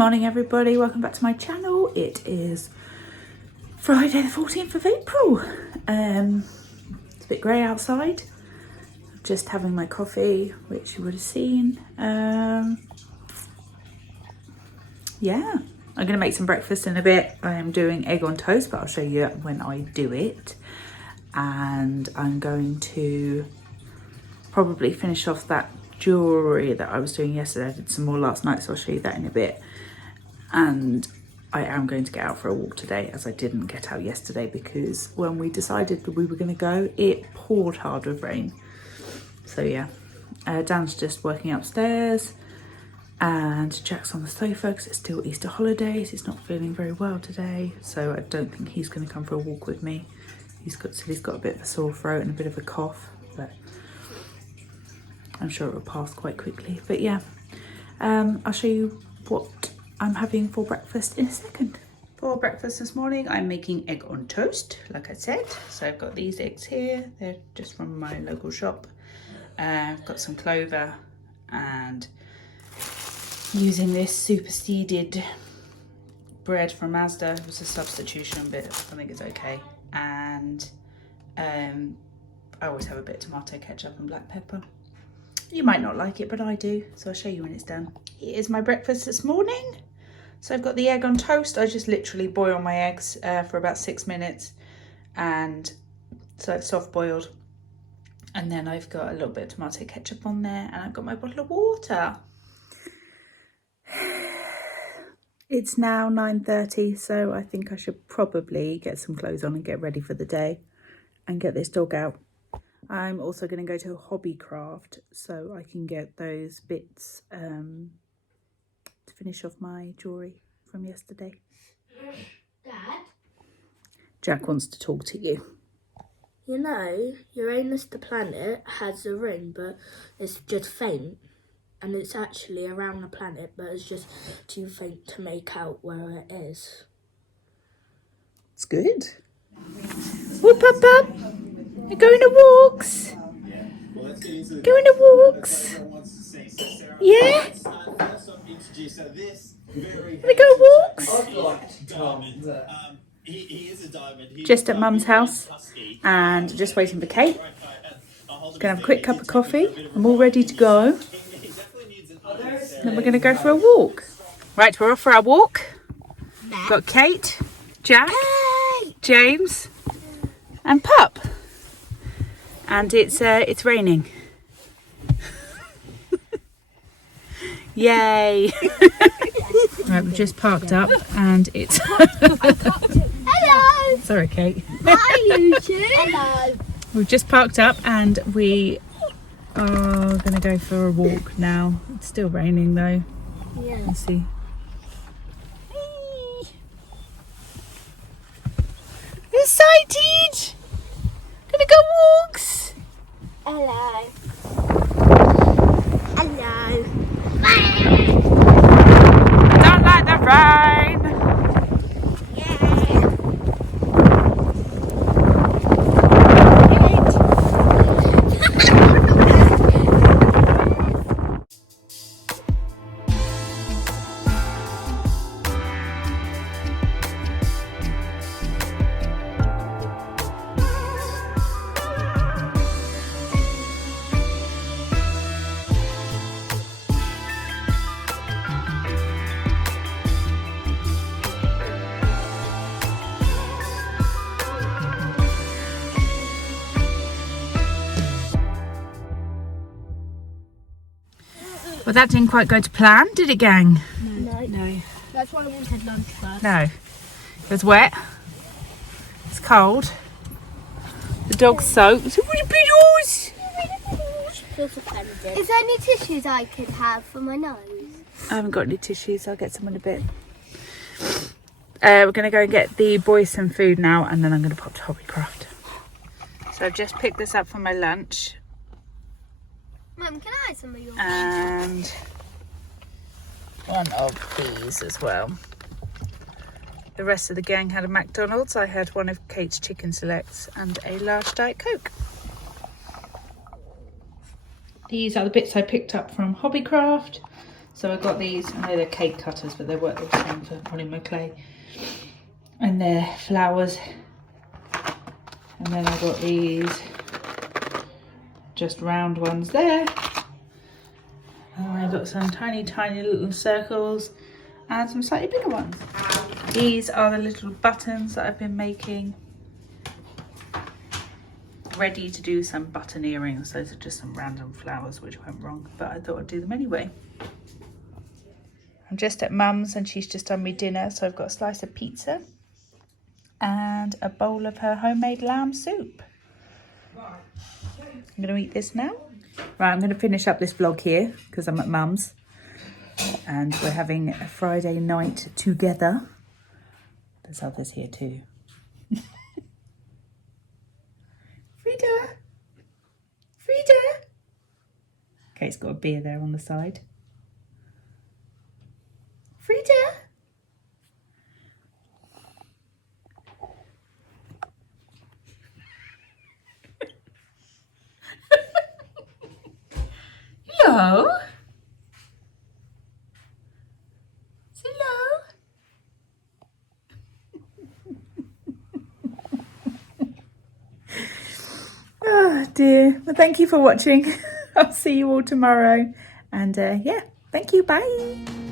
morning everybody, welcome back to my channel. It is Friday the 14th of April. It's a bit grey outside. Just having my coffee, which you would have seen. Yeah, I'm going to make some breakfast in a bit. I am doing egg on toast, but I'll show you when I do it. And I'm going to probably finish off that jewellery that I was doing yesterday. I did some more last night, so I'll show you that in a bit. And I am going to get out for a walk today, as I didn't get out yesterday because when we decided that we were going to go, it poured hard with rain. So yeah, Dan's just working upstairs and Jack's on the sofa because it's still Easter holidays. He's not feeling very well today, so I don't think he's going to come for a walk with me. He's got a bit of a sore throat and a bit of a cough, but I'm sure it will pass quite quickly. But yeah, I'll show you what I'm having for breakfast in a second. For breakfast this morning, I'm making egg on toast, like I said. So I've got these eggs here. They're just from my local shop. I've got some clover and using this superseded bread from Asda. It was a substitution, but I think it's okay. And I always have a bit of tomato ketchup and black pepper. You might not like it, but I do, so I'll show you when it's done. Here's my breakfast this morning. So I've got the egg on toast. I just literally boil my eggs for about 6 minutes, and so it's soft boiled. And then I've got a little bit of tomato ketchup on there, and I've got my bottle of water. It's now 9:30, so I think I should probably get some clothes on and get ready for the day and get this dog out. I'm also going to go to Hobbycraft so I can get those bits to finish off my jewellery from yesterday. Dad? Jack wants to talk to you. You know, Uranus the planet has a ring, but it's just faint. And it's actually around the planet, but it's just too faint to make out where it is. It's good. Whoop up up. We're going to walks. Going to walks. Yeah? We go walks. Just at Mum's house and just waiting for Kate. Just gonna have a quick cup of coffee. I'm all ready to go. Then we're gonna go for a walk. Right, we're off for our walk. Got Kate, Jack, James, and Pup. And it's raining. Yay! Right, we've just parked up and it's Hello! Sorry, Kate. Hi, you two. Hello. We've just parked up and we are going to go for a walk now. It's still raining though. Yeah. Let's see. Excited! Gonna go walks. Hello. Hello. Don't like the rain. Well, that didn't quite go to plan, did it, gang? No. That's why I wanted lunch first. No. It was wet. It's cold. The dog's soaked. Is there any tissues I could have for my nose? I haven't got any tissues. I'll get some in a bit. We're going to go and get the boys some food now, and then I'm going to pop to Hobbycraft. So I've just picked this up for my lunch. Mum, can I have some of yours? And one of these as well. The rest of the gang had a McDonald's. I had one of Kate's chicken selects and a large Diet Coke. These are the bits I picked up from Hobbycraft. So I got these, I know they're cake cutters, but they work the same for polymer clay. And they're flowers. And then I got these just round ones there. And I got some tiny, tiny little circles and some slightly bigger ones. These are the little buttons that I've been making. Ready to do some button earrings. Those are just some random flowers which went wrong, but I thought I'd do them anyway. I'm just at Mum's and she's just done me dinner, so I've got a slice of pizza and a bowl of her homemade lamb soup. I'm going to eat this now. Right, I'm going to finish up this vlog here because I'm at Mum's and we're having a Friday night together. There's others here too. Frida! Frida! Kate's got a beer there on the side. Frida! Hello? Hello? Oh dear. Well, thank you for watching. I'll see you all tomorrow. And yeah, thank you. Bye.